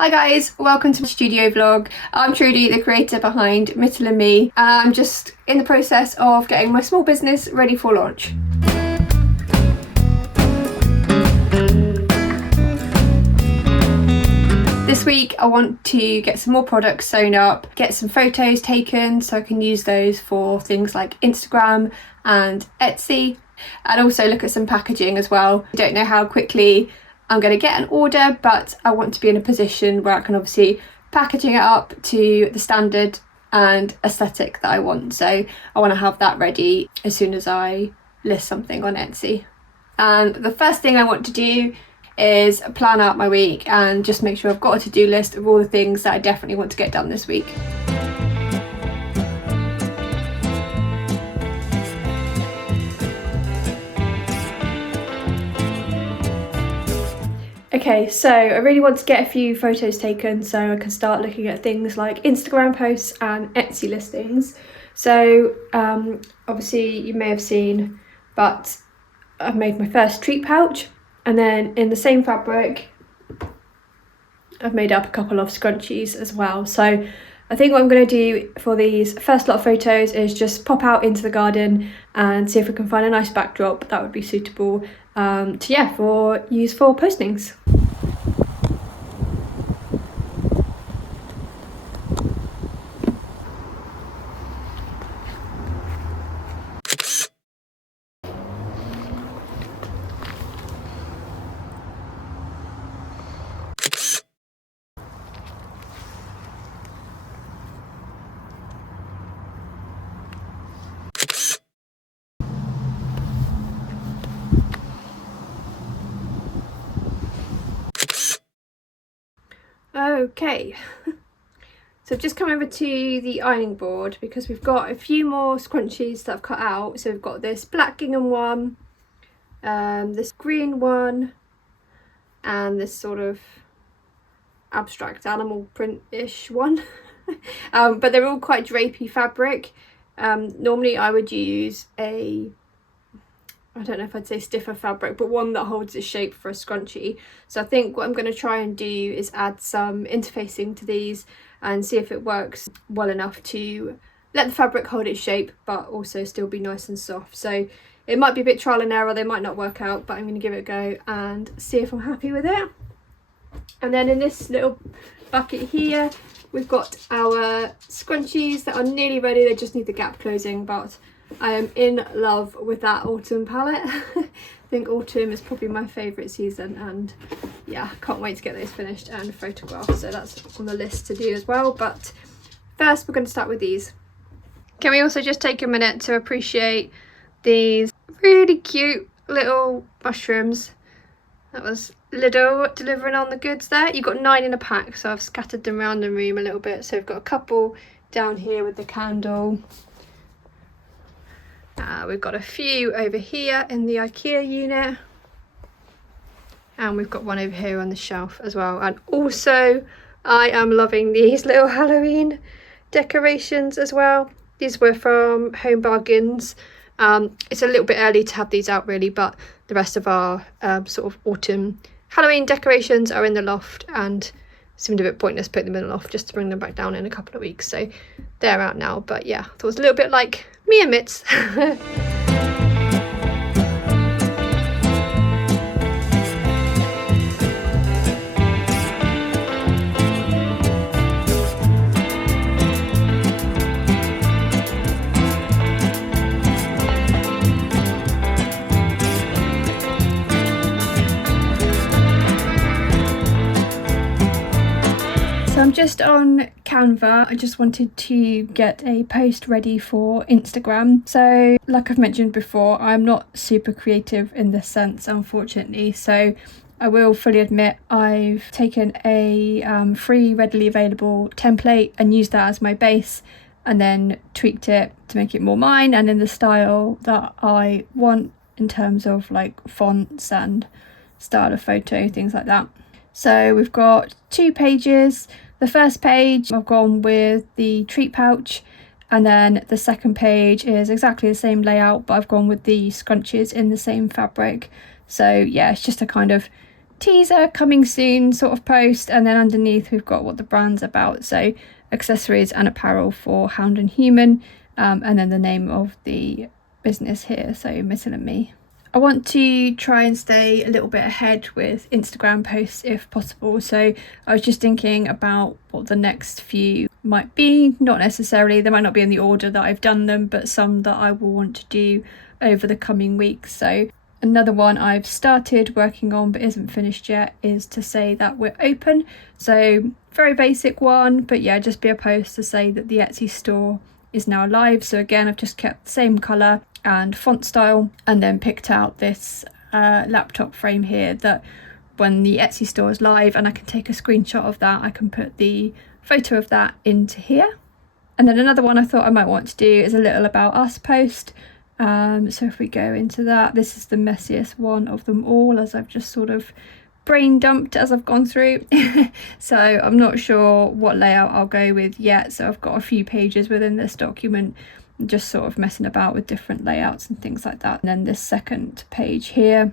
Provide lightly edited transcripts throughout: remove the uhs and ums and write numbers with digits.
Hi guys, welcome to my studio vlog. I'm Trudy, the creator behind Mittel Me, and I'm just in the process of getting my small business ready for launch. This week I want to get some more products sewn up, get some photos taken so I can use those for things like Instagram and Etsy, and also look at some packaging as well. I don't know how quickly I'm going to get an order, but I want to be in a position where I can obviously packaging it up to the standard and aesthetic that I want. So I want to have that ready as soon as I list something on Etsy. And the first thing I want to do is plan out my week and just make sure I've got a to-do list of all the things that I definitely want to get done this week. Okay, so I really want to get a few photos taken so I can start looking at things like Instagram posts and Etsy listings. So obviously you may have seen, but I've made my first treat pouch, and then in the same fabric I've made up a couple of scrunchies as well. So I think what I'm going to do for these first lot of photos is just pop out into the garden and see if we can find a nice backdrop that would be suitable for use for postings. Okay, so I've just come over to the ironing board because we've got a few more scrunchies that I've cut out. So we've got this black gingham one, this green one, and this sort of abstract animal print-ish one. But they're all quite drapey fabric. Normally I would use I don't know if I'd say stiffer fabric, but one that holds its shape for a scrunchie. So I think what I'm going to try and do is add some interfacing to these and see if it works well enough to let the fabric hold its shape but also still be nice and soft. So it might be a bit trial and error, they might not work out, but I'm going to give it a go and see if I'm happy with it. And then in this little bucket here we've got our scrunchies that are nearly ready, they just need the gap closing, but I am in love with that autumn palette. I think autumn is probably my favourite season, and yeah, can't wait to get those finished and photographed, so that's on the list to do as well. But first we're going to start with these. Can we also just take a minute to appreciate these really cute little mushrooms? That was Lido delivering on the goods there. You've got 9 in a pack, so I've scattered them around the room a little bit. So we've got a couple down here with the candle. We've got a few over here in the IKEA unit, and we've got one over here on the shelf as well. And also I am loving these little Halloween decorations as well. These were from Home Bargains. It's a little bit early to have these out really, but the rest of our sort of autumn Halloween decorations are in the loft, and it seemed a bit pointless putting them in the loft just to bring them back down in a couple of weeks. So they're out now, but yeah, I thought it was a little bit like me and Mitts. So I'm just on Canva. I just wanted to get a post ready for Instagram. So like I've mentioned before, I'm not super creative in this sense, unfortunately. So I will fully admit I've taken a free readily available template and used that as my base, and then tweaked it to make it more mine and in the style that I want in terms of like fonts and style of photo, things like that. So we've got 2 pages. The first page I've gone with the treat pouch, and then the second page is exactly the same layout, but I've gone with the scrunchies in the same fabric. So yeah, it's just a kind of teaser coming soon sort of post, and then underneath we've got what the brand's about, so accessories and apparel for Hound and Human, and then the name of the business here, so Mittel Me. I want to try and stay a little bit ahead with Instagram posts if possible, so I was just thinking about what the next few might be. Not necessarily, they might not be in the order that I've done them, but some that I will want to do over the coming weeks. So another one I've started working on but isn't finished yet is to say that we're open. So very basic one, but yeah, just be a post to say that the Etsy store is now live. So again, I've just kept the same colour and font style, and then picked out this laptop frame here that when the Etsy store is live and I can take a screenshot of that, I can put the photo of that into here. And then another one I thought I might want to do is a little about us post. So if we go into that, this is the messiest one of them all, as I've just sort of brain dumped as I've gone through. So I'm not sure what layout I'll go with yet, so I've got a few pages within this document just sort of messing about with different layouts and things like that. And then this second page here,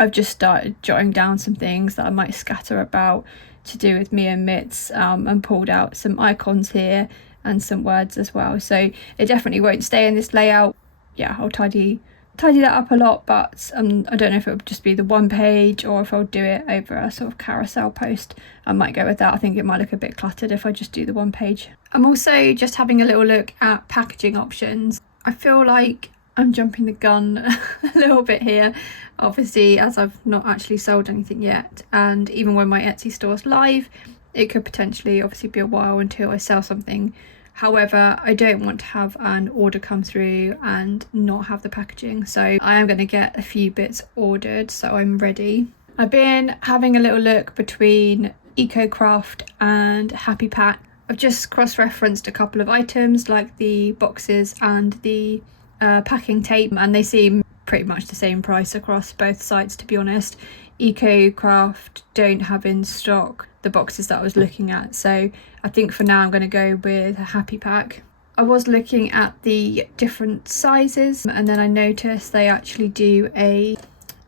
I've just started jotting down some things that I might scatter about to do with me and Mitts, and pulled out some icons here and some words as well. So it definitely won't stay in this layout. Yeah, I'll tidy that up a lot, but I don't know if it would just be the one page or if I'll do it over a sort of carousel post. I might go with that. I think it might look a bit cluttered if I just do the one page. I'm also just having a little look at packaging options. I feel like I'm jumping the gun a little bit here, obviously, as I've not actually sold anything yet, and even when my Etsy store's live, it could potentially obviously be a while until I sell something. However, I don't want to have an order come through and not have the packaging, so I am going to get a few bits ordered, so I'm ready. I've been having a little look between EcoCraft and Happy Pack. I've just cross-referenced a couple of items like the boxes and the packing tape, and they seem pretty much the same price across both sites, to be honest. EcoCraft don't have in stock the boxes that I was looking at, so I think for now I'm going to go with a Happy Pack. I was looking at the different sizes, and then I noticed they actually do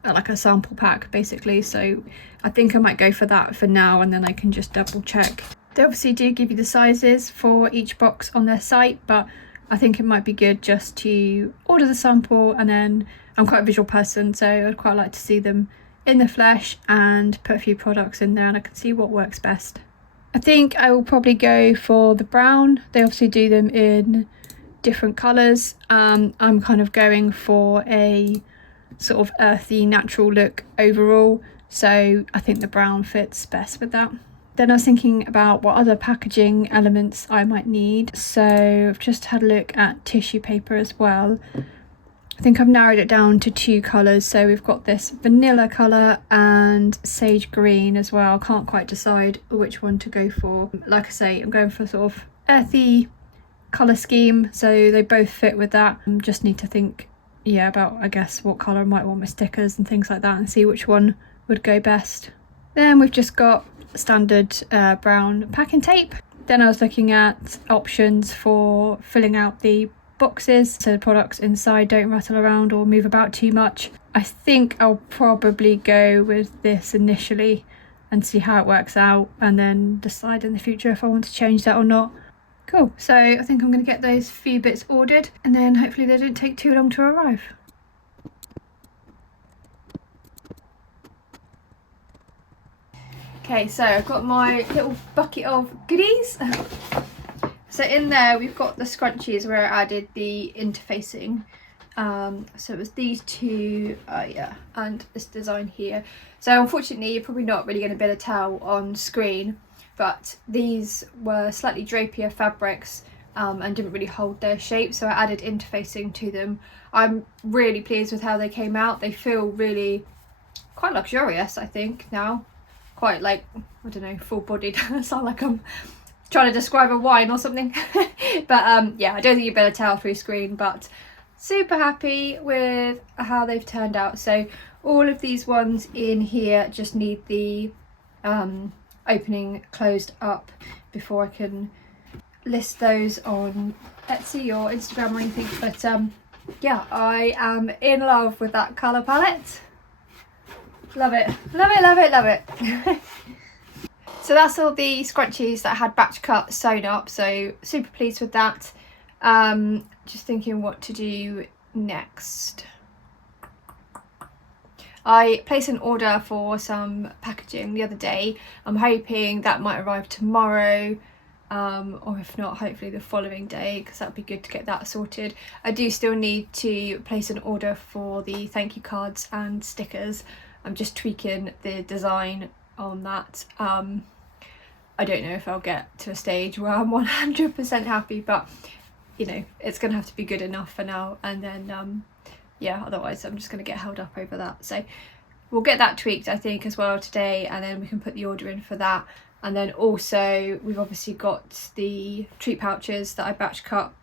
like a sample pack basically, so I think I might go for that for now, and then I can just double check. They obviously do give you the sizes for each box on their site, but I think it might be good just to order the sample, and then I'm quite a visual person, so I'd quite like to see them in the flesh and put a few products in there and I can see what works best. I think I will probably go for the brown. They obviously do them in different colours. I'm kind of going for a sort of earthy, natural look overall, so I think the brown fits best with that. Then I was thinking about what other packaging elements I might need, so I've just had a look at tissue paper as well. I think I've narrowed it down to two colours, so we've got this vanilla colour and sage green as well. Can't quite decide which one to go for. Like I say, I'm going for sort of earthy colour scheme, so they both fit with that. Just need to think, yeah, about I guess what colour I might want my stickers and things like that, and see which one would go best. Then we've just got standard brown packing tape. Then I was looking at options for filling out the boxes so the products inside don't rattle around or move about too much. I think I'll probably go with this initially and see how it works out, and then decide in the future if I want to change that or not. Cool, so I think I'm going to get those few bits ordered, and then hopefully they don't take too long to arrive. Okay, so I've got my little bucket of goodies. So in there we've got the scrunchies where I added the interfacing. So it was these two, and this design here. So unfortunately you're probably not really going to be able to tell on screen, but these were slightly drapier fabrics and didn't really hold their shape, so I added interfacing to them. I'm really pleased with how they came out. They feel really quite luxurious, I think, now. Quite like, I don't know, full-bodied. I sound like I'm trying to describe a wine or something. But yeah, I don't think you'd better tell through screen, but super happy with how they've turned out. So all of these ones in here just need the opening closed up before I can list those on Etsy or Instagram or anything. But yeah, I am in love with that colour palette. Love it, love it, love it, love it. So that's all the scrunchies that I had batch cut sewn up, so super pleased with that. Just thinking what to do next. I placed an order for some packaging the other day. I'm hoping that might arrive tomorrow, or if not, hopefully the following day, because that'd be good to get that sorted. I do still need to place an order for the thank you cards and stickers. I'm just tweaking the design on that. I don't know if I'll get to a stage where I'm 100% happy, but you know, it's gonna have to be good enough for now, and then yeah, otherwise I'm just gonna get held up over that. So we'll get that tweaked, I think, as well today, and then we can put the order in for that. And then also we've obviously got the treat pouches that I batch cut.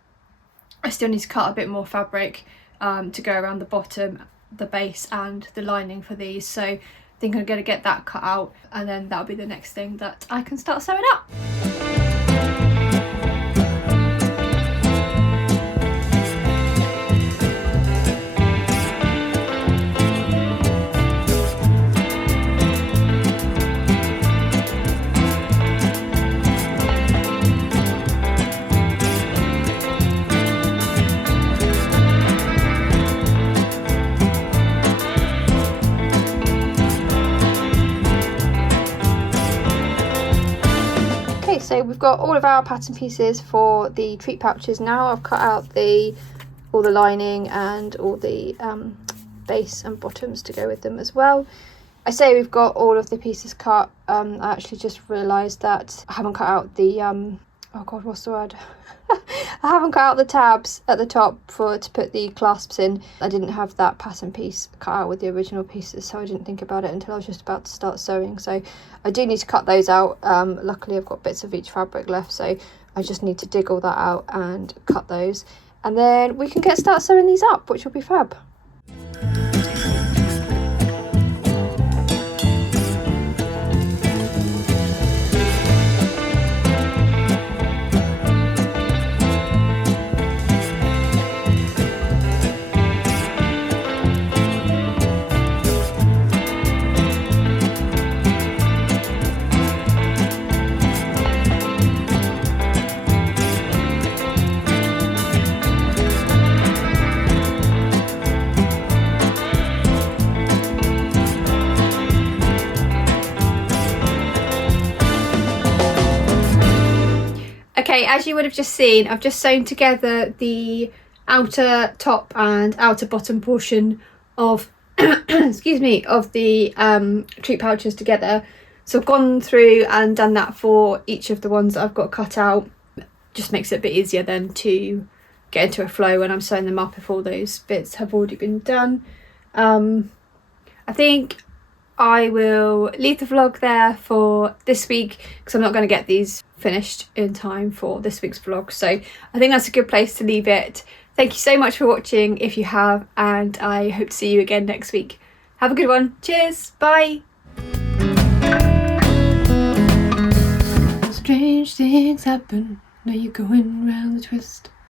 I still need to cut a bit more fabric to go around the bottom, the base and the lining for these, so I think I'm going to get that cut out, and then that'll be the next thing that I can start sewing up. So we've got all of our pattern pieces for the treat pouches now. I've cut out all the lining and all the base and bottoms to go with them as well. I say we've got all of the pieces cut. I actually just realised that I haven't cut out the oh god, what's the word? I haven't cut out the tabs at the top to put the clasps in. I didn't have that pattern piece cut out with the original pieces, so I didn't think about it until I was just about to start sewing. So I do need to cut those out. Luckily I've got bits of each fabric left, so I just need to dig all that out and cut those, and then we can start sewing these up, which will be fab. Okay, as you would have just seen, I've just sewn together the outer top and outer bottom portion of excuse me, of the treat pouches together. So I've gone through and done that for each of the ones that I've got cut out. Just makes it a bit easier then to get into a flow when I'm sewing them up if all those bits have already been done. I think I will leave the vlog there for this week because I'm not going to get these finished in time for this week's vlog, so I think that's a good place to leave it. Thank you so much for watching if you have, and I hope to see you again next week. Have a good one. Cheers, bye. Strange things happen, now you're going round the twist.